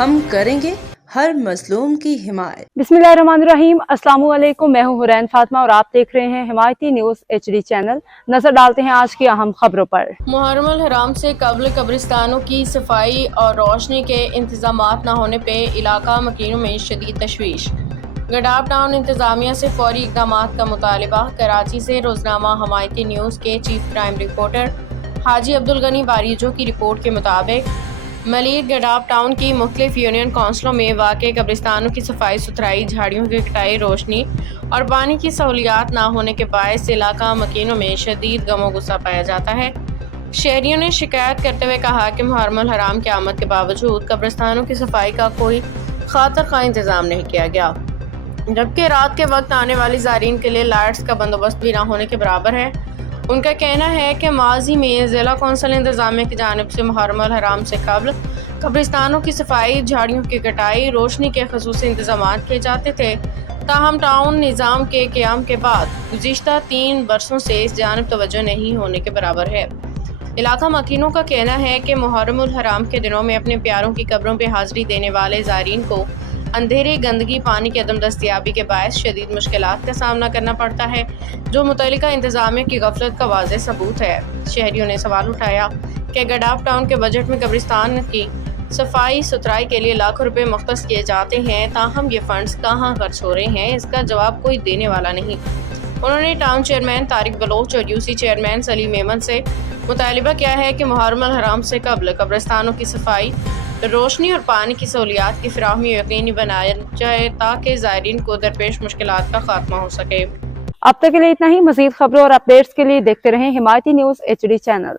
ہم کریں گے ہر مظلوم کی حمایت۔ بسمillahirrahmanirrahیم، السلام علیکم، میں ہوں حورین فاطمہ اور آپ دیکھ رہے ہیں حمایتی نیوز HD چینل۔ نظر ڈالتے ہیں آج کی اہم خبروں پر۔ محرم الحرام سے قبل قبرستانوں کی صفائی اور روشنی کے انتظامات نہ ہونے پہ علاقہ مکینوں میں شدید تشویش۔ گڈاپ ٹاؤن انتظامیہ سے فوری اقدامات کا مطالبہ۔ کراچی سے روزنامہ حمایتی نیوز کے چیف کرائم رپورٹر حاجی عبدالغنی باریجو کی رپورٹ کے مطابق ملیر گڈاپ ٹاؤن کی مختلف یونین کونسلوں میں واقع قبرستانوں کی صفائی ستھرائی، جھاڑیوں کی کٹائی، روشنی اور پانی کی سہولیات نہ ہونے کے باعث علاقہ مکینوں میں شدید غم و غصہ پایا جاتا ہے۔ شہریوں نے شکایت کرتے ہوئے کہا کہ محرم الحرام کی آمد کے باوجود قبرستانوں کی صفائی کا کوئی خاطر خواہ انتظام نہیں کیا گیا، جبکہ رات کے وقت آنے والی زائرین کے لیے لائٹس کا بندوبست بھی نہ ہونے کے برابر ہے۔ ان کا کہنا ہے کہ ماضی میں ضلع کونسل انتظامیہ کی جانب سے محرم الحرام سے قبل قبرستانوں کی صفائی، جھاڑیوں کی کٹائی، روشنی کے خصوصی انتظامات کیے جاتے تھے، تاہم ٹاؤن نظام کے قیام کے بعد گزشتہ 3 برسوں سے اس جانب توجہ نہیں ہونے کے برابر ہے۔ علاقہ مکینوں کا کہنا ہے کہ محرم الحرام کے دنوں میں اپنے پیاروں کی قبروں پہ حاضری دینے والے زائرین کو اندھیرے، گندگی، پانی کی عدم دستیابی کے باعث شدید مشکلات کا سامنا کرنا پڑتا ہے، جو متعلقہ انتظامیہ کی غفلت کا واضح ثبوت ہے۔ شہریوں نے سوال اٹھایا کہ گڈاپ ٹاؤن کے بجٹ میں قبرستان کی صفائی ستھرائی کے لیے لاکھوں روپے مختص کیے جاتے ہیں، تاہم یہ فنڈز کہاں خرچ ہو رہے ہیں، اس کا جواب کوئی دینے والا نہیں۔ انہوں نے ٹاؤن چیئرمین طارق بلوچ اور UC چیئرمین سلیم ایمن سے مطالبہ کیا ہے کہ محرم الحرام سے قبل قبرستانوں کی صفائی، روشنی اور پانی کی سہولیات کی فراہمی یقینی بنائی جائے تاکہ زائرین کو درپیش مشکلات کا خاتمہ ہو سکے۔ اب تک کے لیے اتنا ہی۔ مزید خبروں اور اپڈیٹس کے لیے دیکھتے رہیں حمایتی نیوز HD چینل۔